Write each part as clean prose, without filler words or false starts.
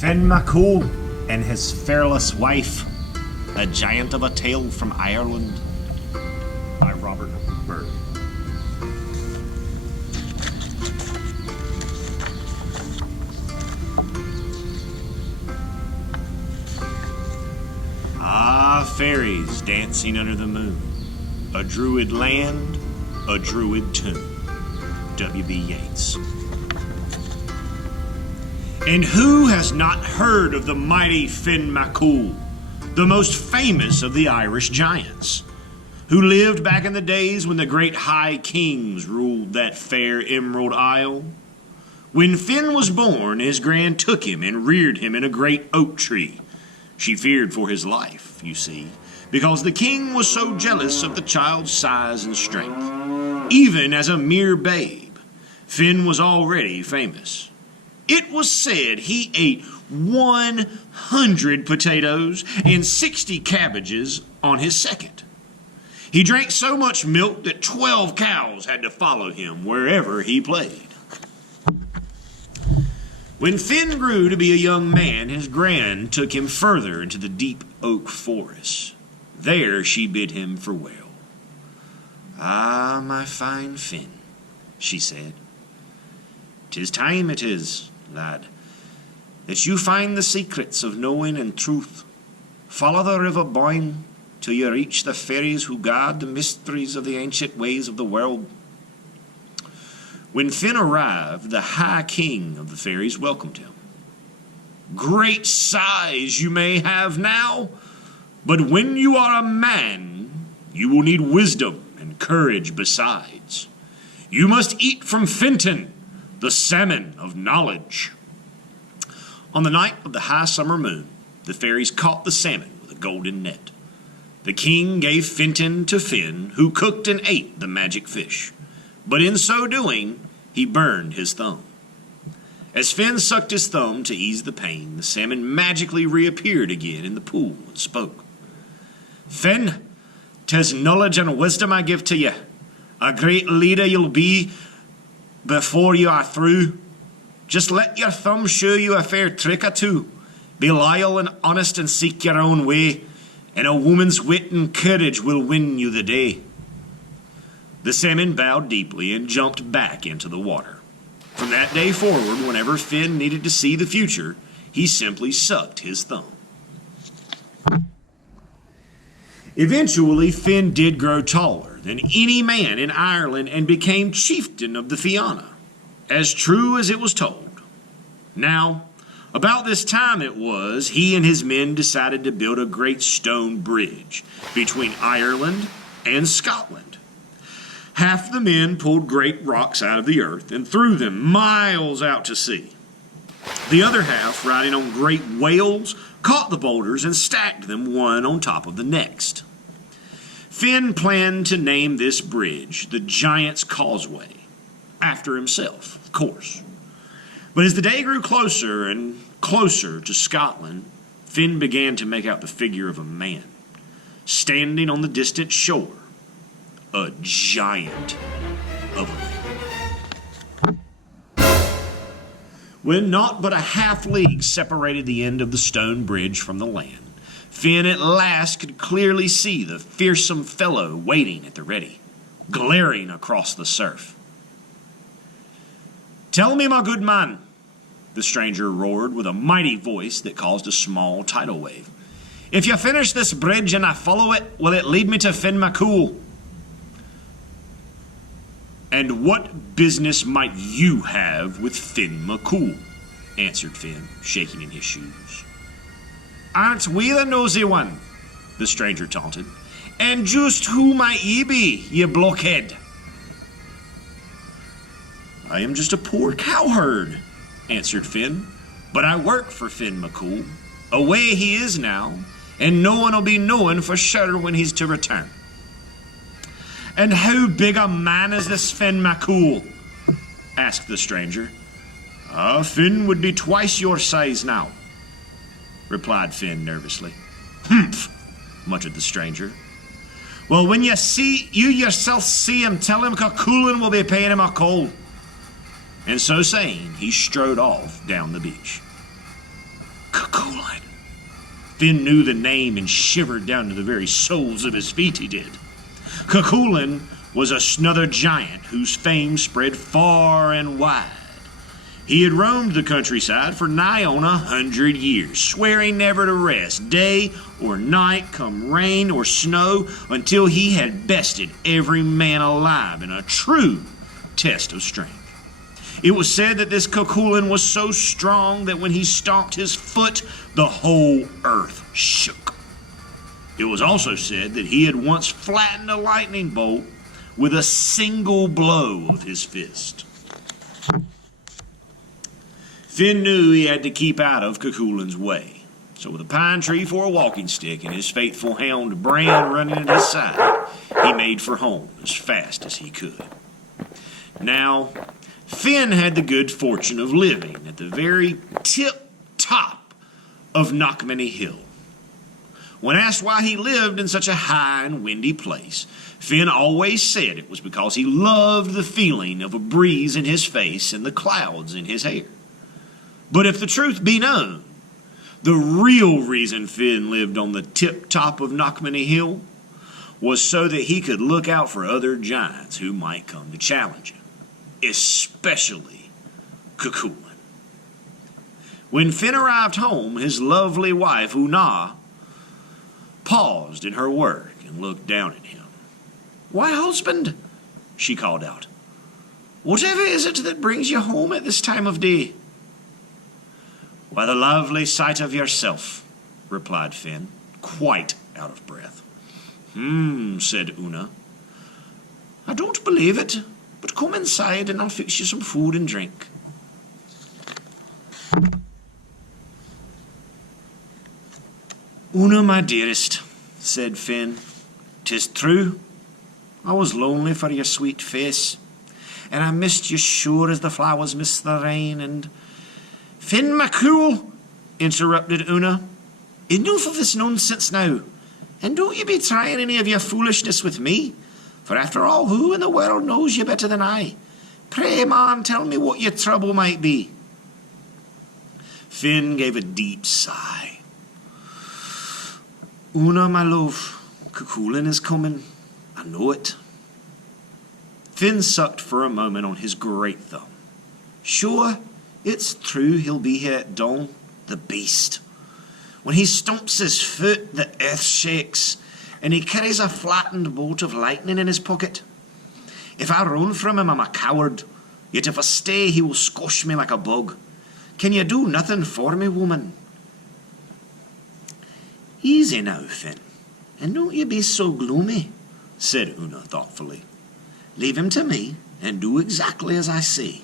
Finn MaaCoul and his fearless wife, a giant of a tale from Ireland, by Robert Bird. Fairies dancing under the moon, a druid land, a druid tune. W.B. Yeats. And who has not heard of the mighty Finn MaaCoul, the most famous of the Irish giants, who lived back in the days when the great high kings ruled that fair Emerald Isle? When Finn was born, his gran took him and reared him in a great oak tree. She feared for his life, you see, because the king was so jealous of the child's size and strength. Even as a mere babe, Finn was already famous. It was said he ate 100 potatoes and 60 cabbages on his second. He drank so much milk that 12 cows had to follow him wherever he played. When Finn grew to be a young man, his gran took him further into the deep oak forest. There she bid him farewell. "Ah, my fine Finn," she said, "'tis time it is, lad, that you find the secrets of knowing and truth. Follow the river Boyne till you reach the fairies who guard the mysteries of the ancient ways of the world." When Finn arrived, the High King of the fairies welcomed him. "Great size you may have now, but when you are a man, you will need wisdom and courage besides. You must eat from Finton, the salmon of knowledge." On the night of the high summer moon, the fairies caught the salmon with a golden net. The king gave Finton to Finn, who cooked and ate the magic fish. But in so doing, he burned his thumb. As Finn sucked his thumb to ease the pain, the salmon magically reappeared again in the pool and spoke. "Finn, 'tis knowledge and wisdom I give to you. A great leader you'll be before you are through. Just let your thumb show you a fair trick or two. Be loyal and honest and seek your own way, and a woman's wit and courage will win you the day." The salmon bowed deeply and jumped back into the water. From that day forward, whenever Finn needed to see the future, he simply sucked his thumb. Eventually, Finn did grow taller than any man in Ireland and became chieftain of the Fianna, as true as it was told. Now, about this time it was, he and his men decided to build a great stone bridge between Ireland and Scotland. Half the men pulled great rocks out of the earth and threw them miles out to sea. The other half, riding on great whales, caught the boulders and stacked them one on top of the next. Finn planned to name this bridge the Giant's Causeway, after himself, of course. But as the day grew closer and closer to Scotland, Finn began to make out the figure of a man, standing on the distant shore. A giant of a man. When naught but a half league separated the end of the stone bridge from the land, Finn at last could clearly see the fearsome fellow waiting at the ready, glaring across the surf. "Tell me, my good man," the stranger roared with a mighty voice that caused a small tidal wave, "if you finish this bridge and I follow it, will it lead me to Finn MaaCoul?" "And what business might you have with Finn MaaCoul?" answered Finn, shaking in his shoes. "Aren't we the nosy one?" the stranger taunted. "And just who might ye be, ye blockhead?" "I am just a poor cowherd," answered Finn, "but I work for Finn MaaCoul. Away he is now, and no one will be knowing for sure when he's to return." "And how big a man is this Finn MaaCoul?" asked the stranger. "Finn would be twice your size now," replied Finn nervously. "Humph," muttered the stranger. "Well, when you yourself see him, tell him Cuchulainn will be paying him a call." And so saying, he strode off down the beach. Cuchulainn. Finn knew the name and shivered down to the very soles of his feet, he did. Cuchulainn was another giant whose fame spread far and wide. He had roamed the countryside for nigh on 100 years, swearing never to rest, day or night, come rain or snow, until he had bested every man alive in a true test of strength. It was said that this Cuchulainn was so strong that when he stomped his foot, the whole earth shook. It was also said that he had once flattened a lightning bolt with a single blow of his fist. Finn knew he had to keep out of Cuchulainn's way, so with a pine tree for a walking stick and his faithful hound Bran running at his side, he made for home as fast as he could. Now, Finn had the good fortune of living at the very tip-top of Knockmany Hill. When asked why he lived in such a high and windy place, Finn always said it was because he loved the feeling of a breeze in his face and the clouds in his hair. But if the truth be known, the real reason Finn lived on the tip-top of Knockmany Hill was so that he could look out for other giants who might come to challenge him, especially Cuchulainn. When Finn arrived home, his lovely wife, Una, paused in her work and looked down at him. "Why, husband," she called out, "whatever is it that brings you home at this time of day?" "Why, the lovely sight of yourself," replied Finn, quite out of breath. Said Una. "I don't believe it, but come inside and I'll fix you some food and drink." "Una, my dearest," said Finn, "'tis true. I was lonely for your sweet face, and I missed you sure as the flowers miss the rain, and—" "Finn MaaCoul," interrupted Una, "enough of this nonsense now, and don't you be trying any of your foolishness with me, for after all, who in the world knows you better than I? Pray, man, tell me what your trouble might be." Finn gave a deep sigh. "Una, my love, Cuchulainn is coming. I know it." Finn sucked for a moment on his great thumb. "Sure, it's true he'll be here at dawn, the beast. When he stomps his foot, the earth shakes, and he carries a flattened bolt of lightning in his pocket. If I run from him, I'm a coward, yet if I stay, he will squash me like a bug. Can you do nothing for me, woman?" "Easy now, Finn, and don't you be so gloomy," said Una thoughtfully. "Leave him to me, and do exactly as I say."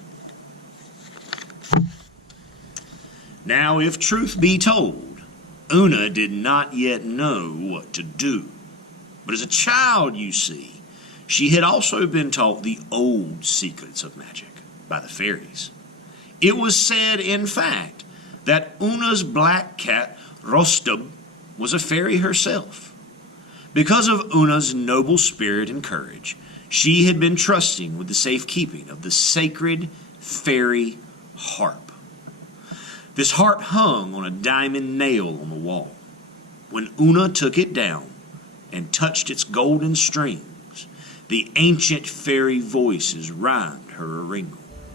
Now, if truth be told, Una did not yet know what to do. But as a child, you see, she had also been taught the old secrets of magic by the fairies. It was said, in fact, that Una's black cat, Rostub, was a fairy herself. Because of Una's noble spirit and courage, she had been trusting with the safekeeping of the sacred fairy harp. This harp hung on a diamond nail on the wall. When Una took it down and touched its golden strings, the ancient fairy voices rhymed her a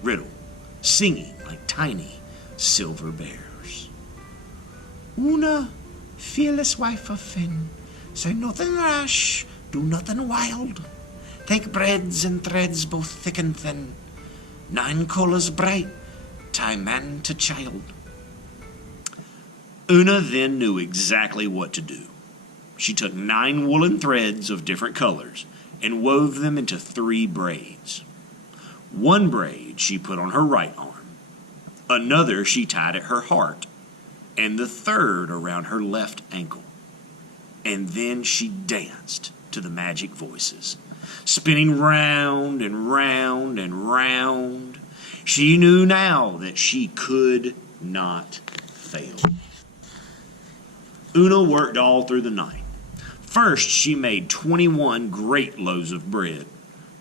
riddle, singing like tiny silver bears. "Una, fearless wife of Finn, say nothing rash, do nothing wild. Take breads and threads both thick and thin, 9 colours bright, tie man to child." Una then knew exactly what to do. She took 9 woolen threads of different colors and wove them into 3 braids. 1 braid she put on her right arm, another she tied at her heart, and the 3rd around her left ankle. And then she danced to the magic voices, spinning round and round and round. She knew now that she could not fail. Una worked all through the night. First, she made 21 great loaves of bread,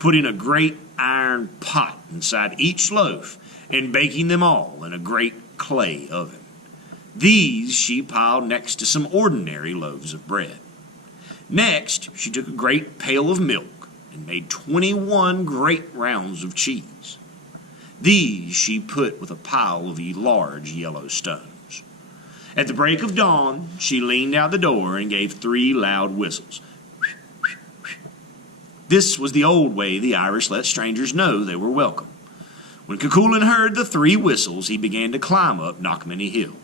putting a great iron pot inside each loaf and baking them all in a great clay oven. These she piled next to some ordinary loaves of bread. Next, she took a great pail of milk and made 21 great rounds of cheese. These she put with a pile of large yellow stones. At the break of dawn, she leaned out the door and gave 3 loud whistles. This was the old way the Irish let strangers know they were welcome. When Cuchulainn heard the 3 whistles, he began to climb up Knockmany Hill.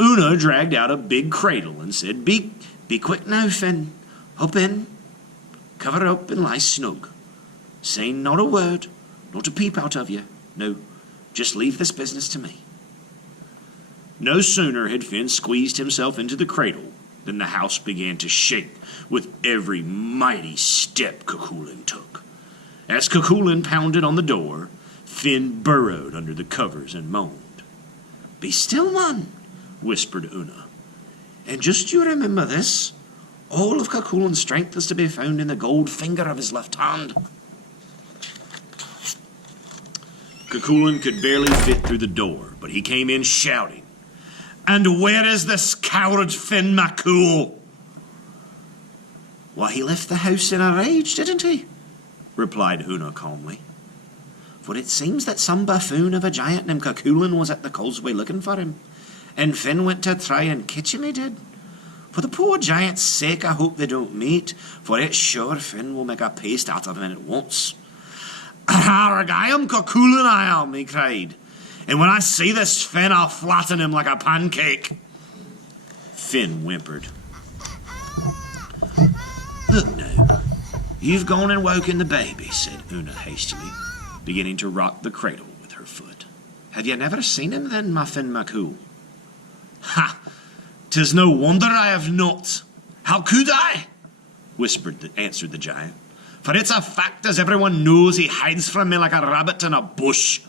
Una dragged out a big cradle and said, Be quick now, Finn. Hop in. Cover up and lie snug. Say not a word, not a peep out of you. No, just leave this business to me. No sooner had Finn squeezed himself into the cradle than the house began to shake with every mighty step Cuchulainn took. As Cuchulainn pounded on the door, Finn burrowed under the covers and moaned. Be still, man, whispered Una. And just you remember this, all of Cuchulainn's strength is to be found in the gold finger of his left hand. Cuchulainn could barely fit through the door, but he came in shouting, And where is this coward Finn MaaCoul? Why, he left the house in a rage, didn't he? Replied Una calmly. For it seems that some buffoon of a giant named Cuchulainn was at the causeway looking for him, and Finn went to try and catch him, he did. For the poor giant's sake, I hope they don't meet, for it's sure Finn will make a paste out of him at once. Arrgh, I am Cuchulainn, I am, he cried. And when I see this Finn, I'll flatten him like a pancake. Finn whimpered. Look now, you've gone and woken the baby, said Una hastily, beginning to rock the cradle with her foot. Have you never seen him then, my Finn MaaCoul? Ha! 'Tis no wonder I have not. How could I? Answered the giant. For it's a fact, as everyone knows, he hides from me like a rabbit in a bush.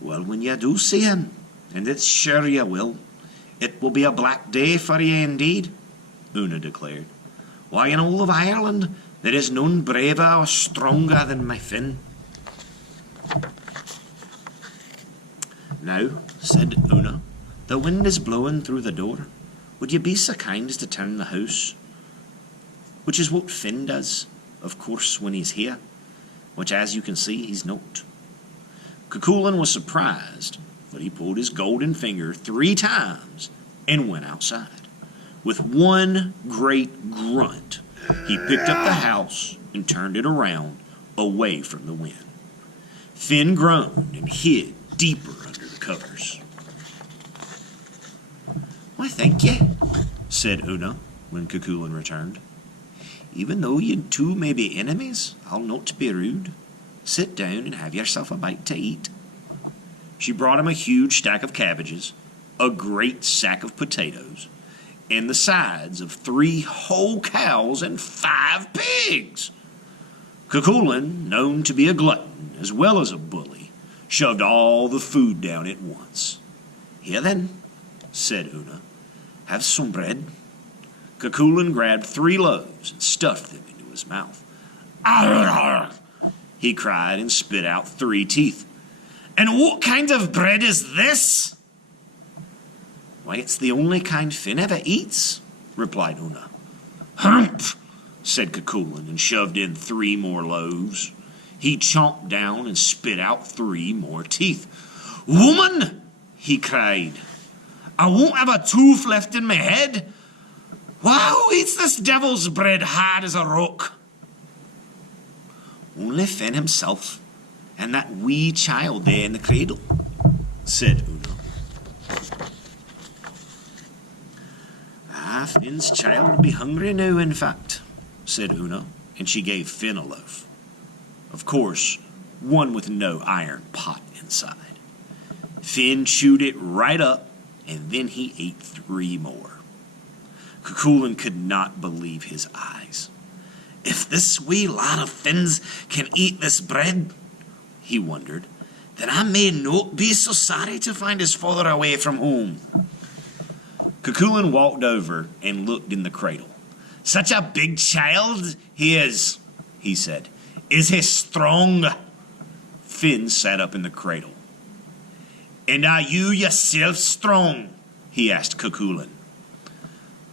Well, when you do see him, and it's sure you will, it will be a black day for you indeed, Una declared. Why, in all of Ireland, there is none braver or stronger than my Finn. Now, said Una, the wind is blowing through the door. Would you be so kind as to turn the house? Which is what Finn does, of course, when he's here, which, as you can see, he's not. Cuchulainn was surprised, but he pulled his golden finger 3 times and went outside. With one great grunt, he picked up the house and turned it around, away from the wind. Finn groaned and hid deeper under the covers. Why, thank ye, said Una, when Cuchulainn returned. Even though you 2 may be enemies, I'll not be rude. Sit down and have yourself a bite to eat. She brought him a huge stack of cabbages, a great sack of potatoes, and the sides of 3 whole cows and 5 pigs. Cuchulainn, known to be a glutton as well as a bully, shoved all the food down at once. Here then, said Una, have some bread. Cuchulainn grabbed 3 loaves and stuffed them into his mouth. Arrgh, he cried and spit out 3 teeth. And what kind of bread is this? Why, it's the only kind Finn ever eats, replied Una. Humph, said Cuchulainn and shoved in 3 more loaves. He chomped down and spit out 3 more teeth. Woman, he cried, I won't have a tooth left in my head. Why, who eats this devil's bread hard as a rock? Only Finn himself, and that wee child there in the cradle, said Una. Finn's child will be hungry now, in fact, said Una, and she gave Finn a loaf. Of course, one with no iron pot inside. Finn chewed it right up, and then he ate 3 more. Cuchulainn could not believe his eyes. If this wee lad of Finn's can eat this bread, he wondered, then I may not be so sorry to find his father away from home. Cuchulainn walked over and looked in the cradle. Such a big child he is, he said. Is he strong? Finn sat up in the cradle. And are you yourself strong? He asked Cuchulainn.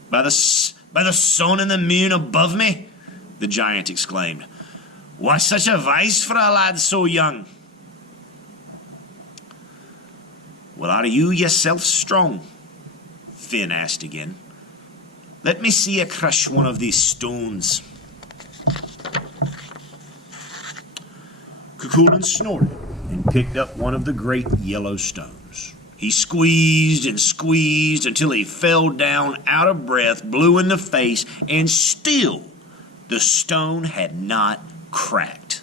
By the sun and the moon above me, the giant exclaimed. Why such a vice for a lad so young? Well, are you yourself strong? Finn asked again. Let me see you crush one of these stones. Cuchulainn snorted and picked up one of the great yellow stones. He squeezed and squeezed until he fell down out of breath, blue in the face, and still the stone had not cracked.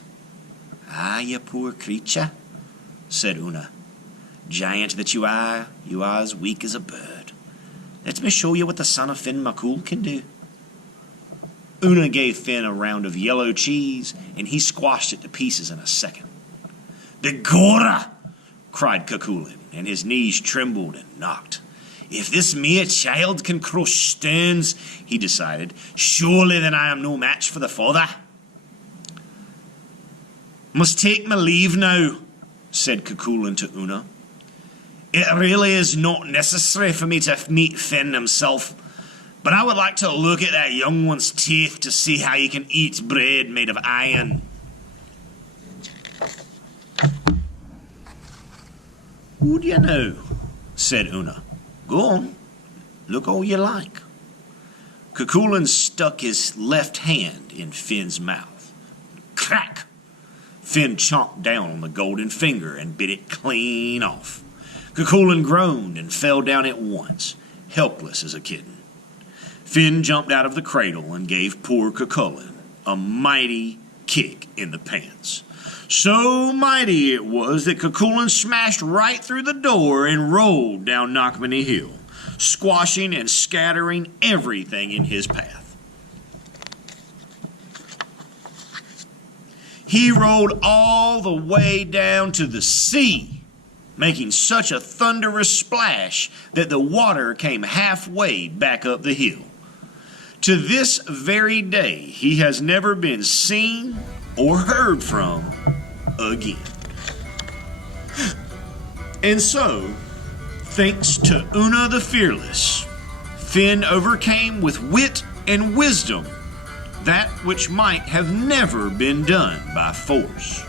Ah, you poor creature, said Una. Giant that you are as weak as a bird. Let me show you what the son of Finn MaaCoul can do. Una gave Finn a round of yellow cheese, and he squashed it to pieces in a second. Begorra! Cried Cuchulainn, and his knees trembled and knocked. If this mere child can crush stones, he decided, surely then I am no match for the father. Must take my leave now, said Cuchulainn to Una. It really is not necessary for me to meet Finn himself, but I would like to look at that young one's teeth to see how he can eat bread made of iron. Who do you know? Said Una. Go on, look all you like. Cuchulainn stuck his left hand in Finn's mouth. Crack! Finn chomped down on the golden finger and bit it clean off. Cuchulainn groaned and fell down at once, helpless as a kitten. Finn jumped out of the cradle and gave poor Cuchulainn a mighty kick in the pants. So mighty it was that Cuchulainn smashed right through the door and rolled down Knockmany Hill, squashing and scattering everything in his path. He rolled all the way down to the sea, making such a thunderous splash that the water came halfway back up the hill. To this very day, he has never been seen or heard from again. And so, thanks to Una the Fearless, Finn overcame with wit and wisdom that which might have never been done by force.